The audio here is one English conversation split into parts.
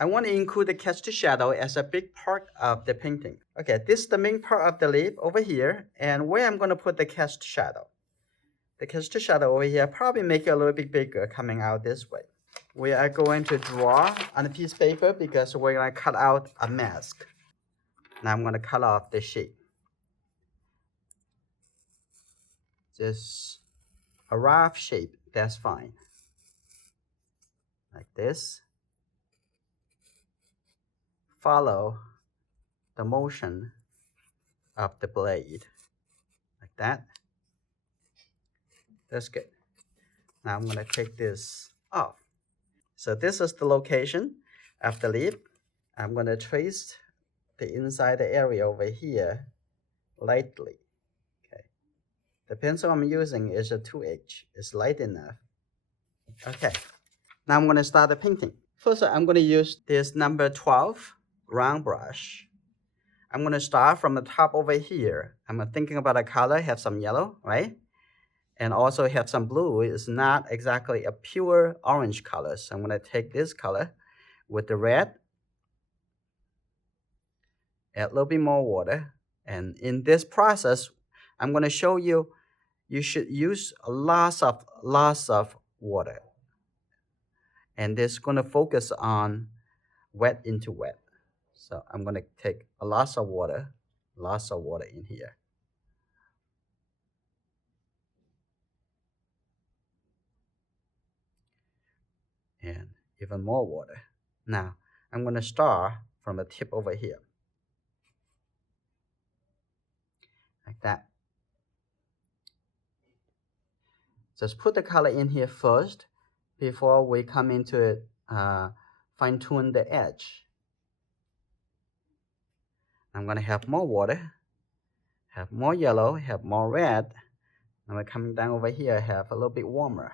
I want to include the cast shadow as a big part of the painting. Okay, this is the main part of the lip over here, and where I'm going to put the cast shadow. The cast shadow over here, probably make it a little bit bigger coming out this way. We are going to draw on a piece of paper because we're going to cut out a mask. Now I'm going to cut off the shape. Just a rough shape, that's fine. Like this. Follow the motion of the blade. Like that. That's good. Now I'm going to take this off. So this is the location of the lip. I'm going to trace the inside area over here lightly. Okay. The pencil I'm using is a 2H. It's light enough. Okay. Now I'm going to start the painting. First, I'm going to use this number 12 round brush. I'm going to start from the top over here. I'm thinking about a color, have some yellow, right? And also have some blue. It's not exactly a pure orange color. So I'm going to take this color with the red, add a little bit more water. And in this process, I'm going to show you, you should use lots of water. And this is going to focus on wet into wet. So I'm going to take a lots of water in here. And even more water. Now, I'm going to start from the tip over here. Like that. Just put the color in here first before we come into it, fine-tune the edge. I'm going to have more water, have more yellow, have more red. And we're coming down over here, have a little bit warmer.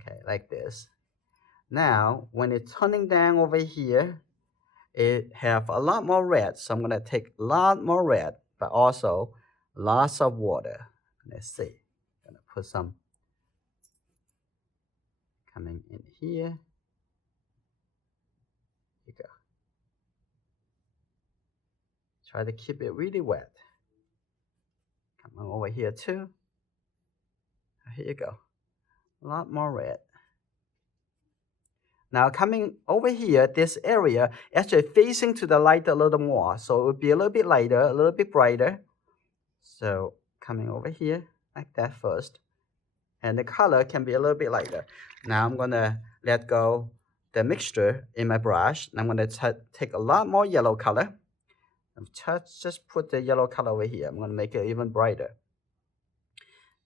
Okay, like this. Now, when it's turning down over here, it have a lot more red. So I'm going to take a lot more red, but also lots of water. Let's see. I'm going to put some coming in here. Here you go. Try to keep it really wet. Come on over here too. Here you go. A lot more red. Now coming over here, this area actually facing to the light a little more. So it will be a little bit lighter, a little bit brighter. So coming over here like that first. And the color can be a little bit lighter. Now I'm gonna let go the mixture in my brush. And I'm gonna take a lot more yellow color. Just put the yellow color over here. I'm gonna make it even brighter.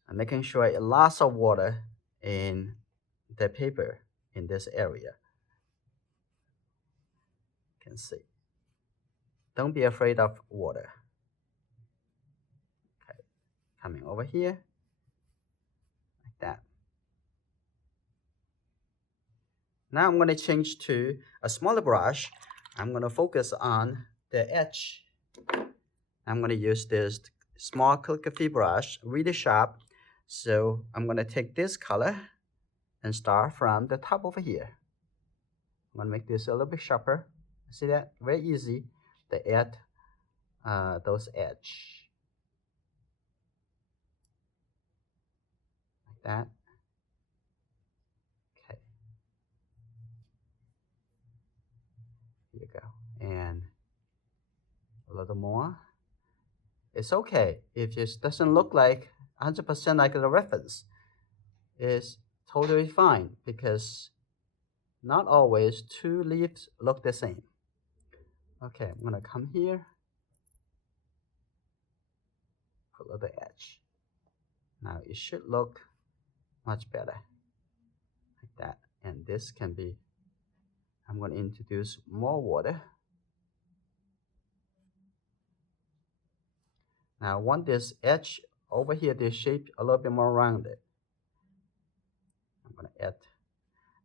I'm making sure lots of water in the paper in this area. You can see. Don't be afraid of water. Okay, coming over here like that. Now I'm going to change to a smaller brush. I'm going to focus on the edge. I'm going to use this small calligraphy brush, really sharp. So I'm going to take this color and start from the top over here. I'm going to make this a little bit sharper. See that? Very easy to add those edge. Like that. Okay. Here you go. And a little more. It's okay if it doesn't look like 100% like the reference. It's totally fine because not always two leaves look the same. Okay, I'm gonna come here, put a little edge. Now it should look much better, like that. And this can be, I'm gonna introduce more water. Now I want this edge over here, this shape a little bit more rounded. I'm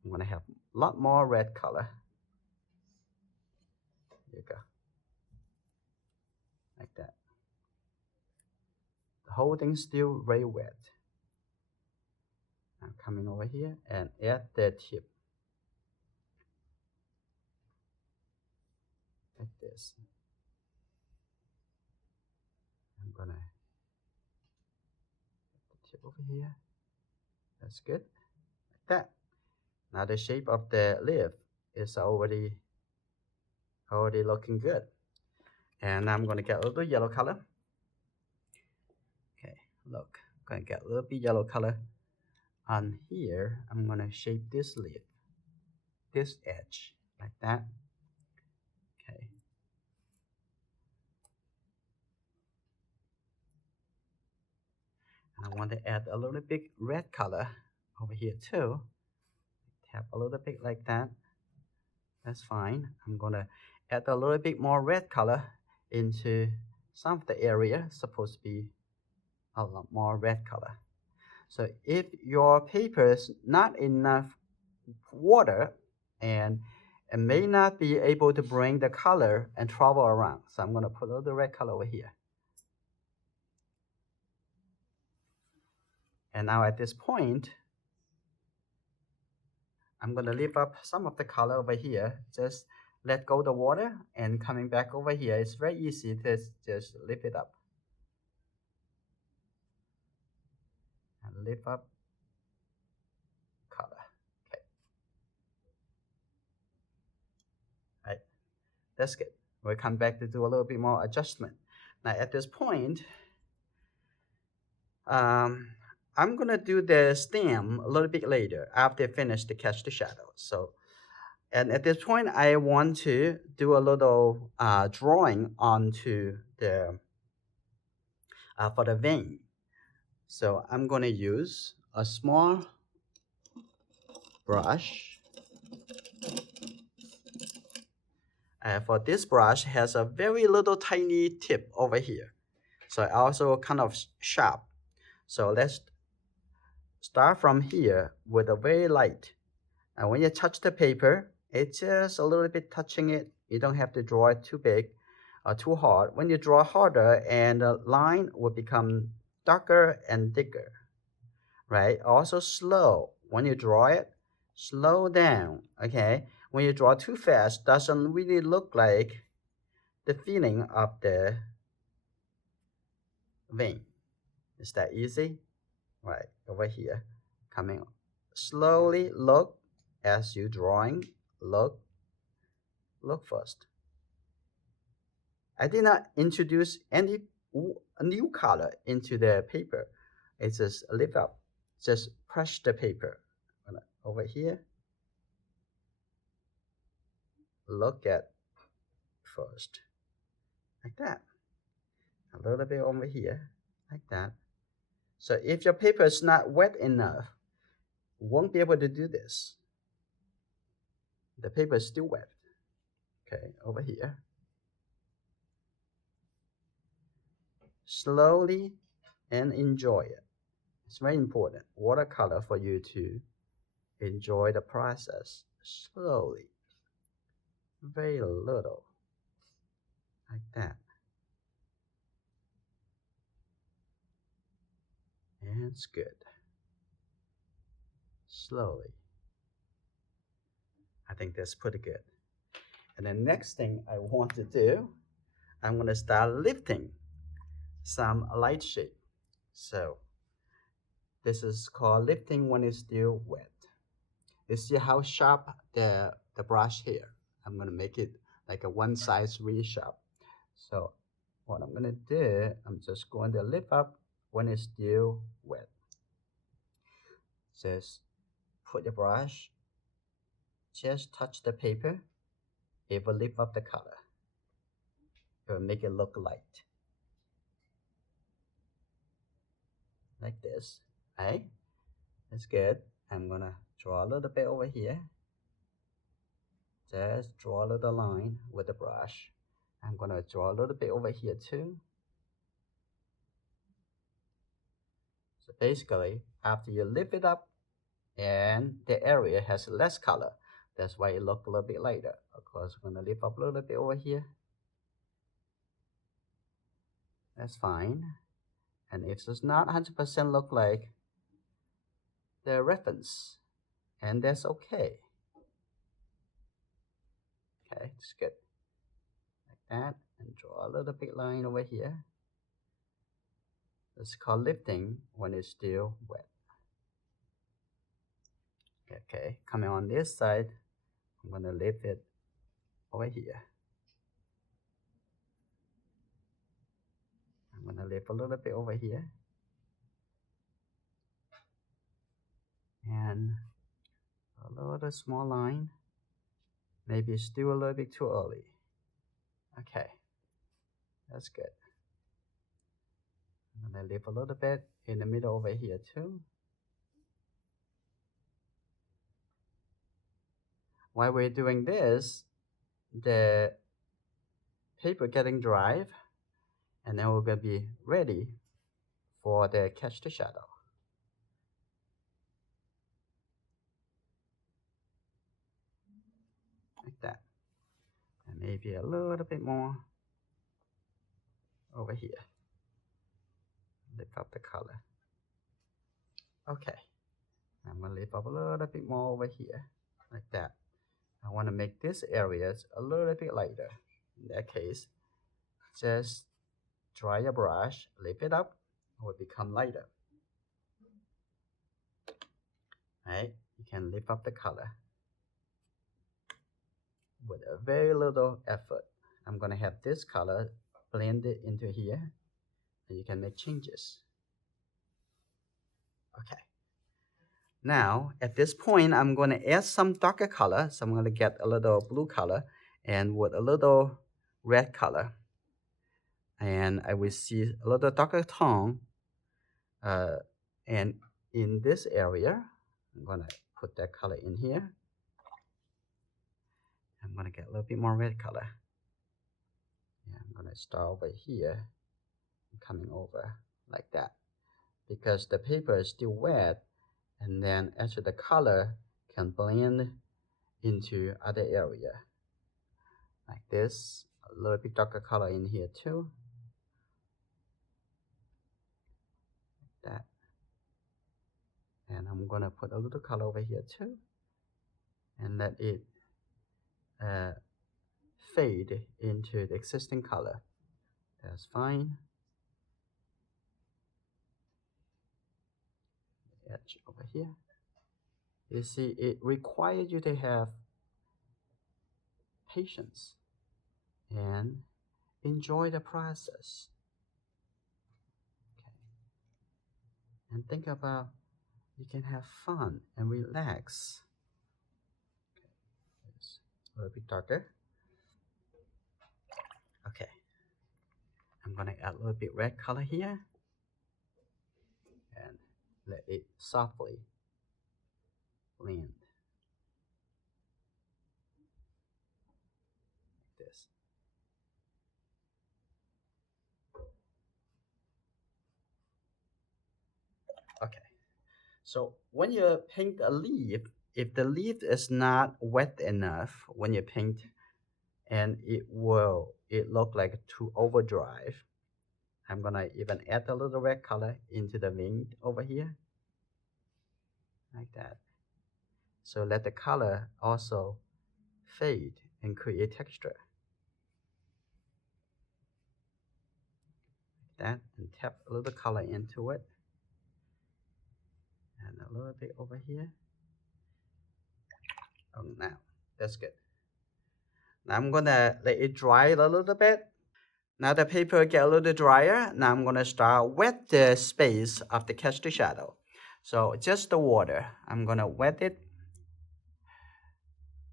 gonna have a lot more red color. Here you go. Like that. The whole thing's still very wet. I'm coming over here and add the tip. this. I'm gonna put the tip over here. That's good. Like that. Now the shape of the leaf is already looking good. And I'm gonna get a little yellow color. Okay, look, I'm gonna get a little bit yellow color on here. I'm gonna shape this leaf, this edge, like that. Okay. And I want to add a little bit red color over here too. Tap a little bit like that. That's fine. I'm gonna add a little bit more red color into some of the area supposed to be a lot more red color. So if your paper is not enough water and it may not be able to bring the color and travel around, so I'm going to put a little red color over here. And now at this point, I'm going to lift up some of the color over here. Just let go of the water and coming back over here. It's very easy to just lift it up. And lift up color. Okay. Right. That's good. We'll come back to do a little bit more adjustment. Now at this point, I'm gonna do the stem a little bit later after I finish the catch the shadow. So, and at this point, I want to do a little drawing onto the for the vein. So I'm gonna use a small brush. For this brush has a very little tiny tip over here. So also kind of sharp. So let's start from here with a very light. And when you touch the paper, it's just a little bit touching it. You don't have to draw it too big or too hard. When you draw harder, and the line will become darker and thicker, right? Also slow. When you draw it, slow down, okay? When you draw too fast, doesn't really look like the feeling of the vein. Is that easy? Right, over here, coming slowly. Look as you drawing. Look first. I did not introduce any new color into the paper. It's just lift up, just brush the paper over here. Look at first, like that. A little bit over here, like that. So if your paper is not wet enough, you won't be able to do this. The paper is still wet. Okay, over here. Slowly and enjoy it. It's very important. Watercolor for you to enjoy the process slowly. Very little. Like that. And it's good. Slowly. I think that's pretty good. And the next thing I want to do, I'm going to start lifting some light shape. So this is called lifting when it's still wet. You see how sharp the brush here. I'm going to make it like a one size really sharp. So what I'm going to do, I'm just going to lift up when it's still wet. Just put the brush, just touch the paper. It will lift up the color. It will make it look light. Like this, right? That's good. I'm gonna draw a little bit over here. Just draw a little line with the brush. I'm gonna draw a little bit over here too. So basically, after you lift it up and the area has less color, that's why it looks a little bit lighter. Of course, I'm gonna lift up a little bit over here. That's fine. And if it's not 100% look like the reference, and that's okay. Okay, it's good. Like that, and draw a little big line over here. It's called lifting when it's still wet. Okay, coming on this side, I'm going to lift it over here. I'm going to lift a little bit over here. And a little small line. Maybe still a little bit too early. Okay, that's good. I'm going to lift a little bit in the middle over here too. While we're doing this, the paper getting dry, and then we're going to be ready for the catch the shadow. Like that. And maybe a little bit more over here. Lift up the color. Okay. I'm going to lift up a little bit more over here. Like that. I want to make this area a little bit lighter. In that case, just dry your brush, lift it up, it will become lighter. Right? You can lift up the color with a very little effort. I'm going to have this color blended into here, and you can make changes. Okay. Now, at this point, I'm going to add some darker color. So I'm going to get a little blue color and with a little red color. And I will see a little darker tone. And in this area, I'm going to put that color in here. I'm going to get a little bit more red color. Yeah, I'm going to start over here, coming over like that. Because the paper is still wet, and then actually the color can blend into other area. Like this, a little bit darker color in here too. Like that. And I'm going to put a little color over here too. And let it fade into the existing color. That's fine. Edge over here. You see, it requires you to have patience and enjoy the process. Okay. And think about you can have fun and relax. Okay. It's a little bit darker. Okay. I'm gonna add a little bit red color here and let it softly blend. Like this. Okay. So when you paint a leaf, if the leaf is not wet enough when you paint, and it look like too overdrive, I'm gonna even add a little red color into the wing over here, like that. So let the color also fade and create texture. Like that, and tap a little color into it. And a little bit over here. Oh, now, that's good. Now I'm gonna let it dry a little bit. Now the paper get a little drier. Now I'm gonna start wet the space of the catch the shadow. So just the water, I'm gonna wet it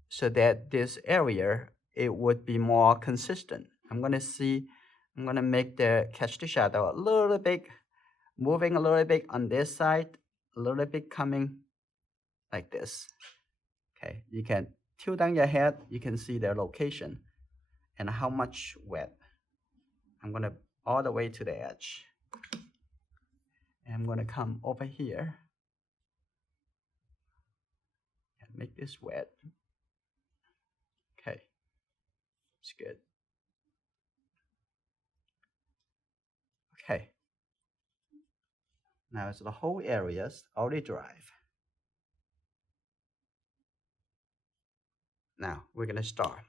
so that this area, it would be more consistent. I'm gonna make the catch the shadow a little bit, moving a little bit on this side, a little bit coming like this. Okay, you can tilt down your head, you can see their location and how much wet. I'm gonna all the way to the edge. And I'm gonna come over here and make this wet. Okay, it's good. Okay, now it's the whole area's already dry. Now we're gonna start.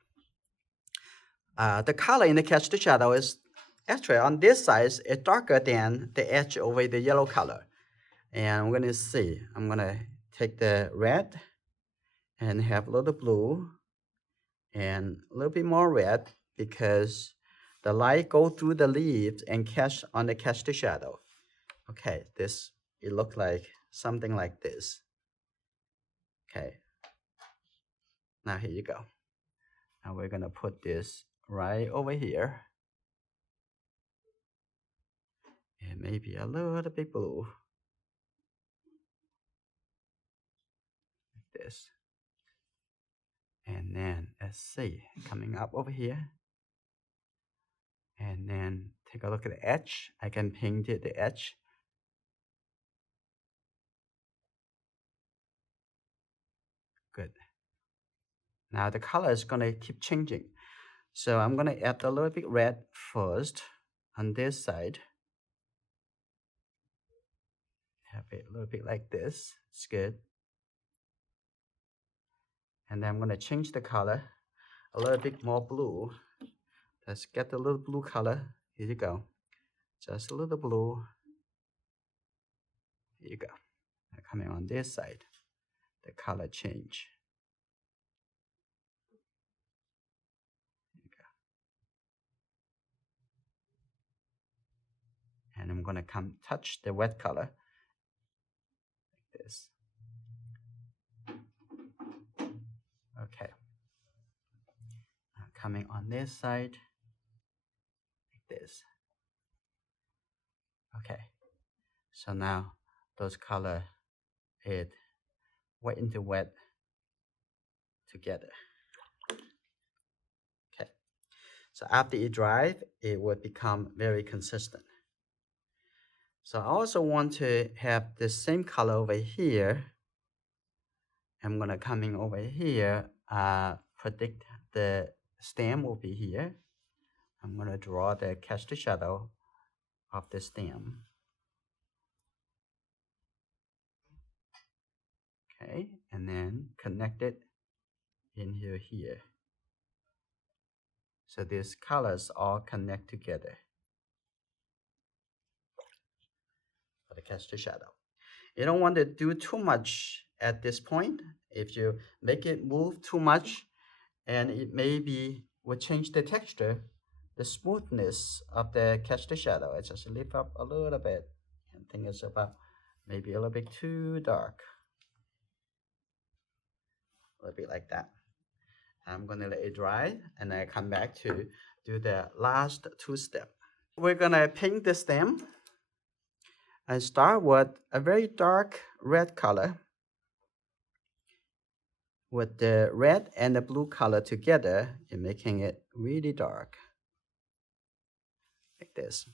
the color in the cast shadow is actually on this side is darker than the edge over the yellow color. And I'm gonna see, I'm gonna take the red and have a little blue and a little bit more red because the light go through the leaves and catch on the cast shadow. Okay, this, it look like something like this. Okay, now here you go. Now we're gonna put this right over here. And maybe a little bit blue. Like this. And then let's see, coming up over here. And then take a look at the edge. I can paint it, the edge. Good. Now the color is gonna keep changing. So I'm gonna add a little bit red first on this side. Have it a little bit like this. It's good. And then I'm gonna change the color a little bit more blue. Let's get the little blue color. Here you go. Just a little blue. Here you go. Now coming on this side, the color change. Here you go. And I'm gonna come touch the wet color like this. Okay. Now coming on this side, like this. Okay. So now those color it wet into wet together. Okay. So after it dries, it will become very consistent. So I also want to have the same color over here. I'm gonna coming over here, predict the stem will be here. I'm gonna draw the cast shadow of the stem. Okay, and then connect it in here. So these colors all connect together for the cast shadow. You don't want to do too much at this point. If you make it move too much, and it maybe will change the texture, the smoothness of the cast shadow. I just lift up a little bit and think it's about maybe a little bit too dark. A little bit like that. I'm gonna let it dry and I come back to do the last two steps. We're gonna paint the stem and start with a very dark red color. With the red and the blue color together, you're making it really dark. Like this.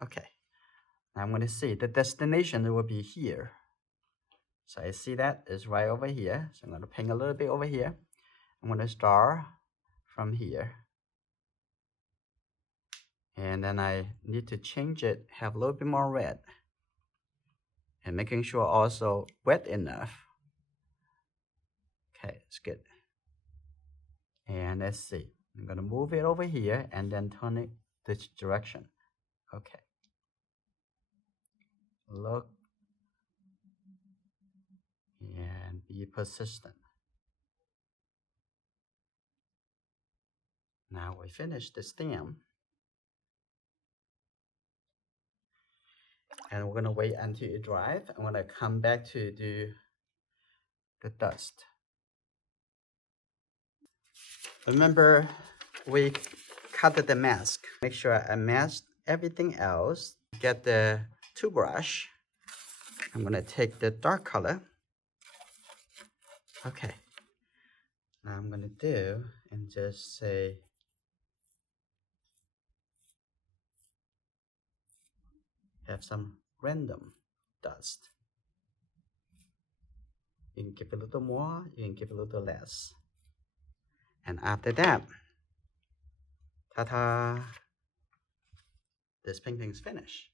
Okay. Now I'm gonna see the destination will be here. So I see that is right over here. So I'm gonna paint a little bit over here. I'm gonna start from here. And then I need to change it, have a little bit more red. And making sure also wet enough. Okay, it's good. And let's see. I'm gonna move it over here and then turn it this direction. Okay. Look and be persistent. Now we finish the stem. And we're gonna wait until it dries. I'm gonna come back to do the dust. Remember, we cut the mask. Make sure I mask everything else. Get the toothbrush. I'm gonna take the dark color. Okay. Now I'm gonna do and just say have some random dust. You can give a little more, you can give a little less. And after that, ta-ta, this painting is finished.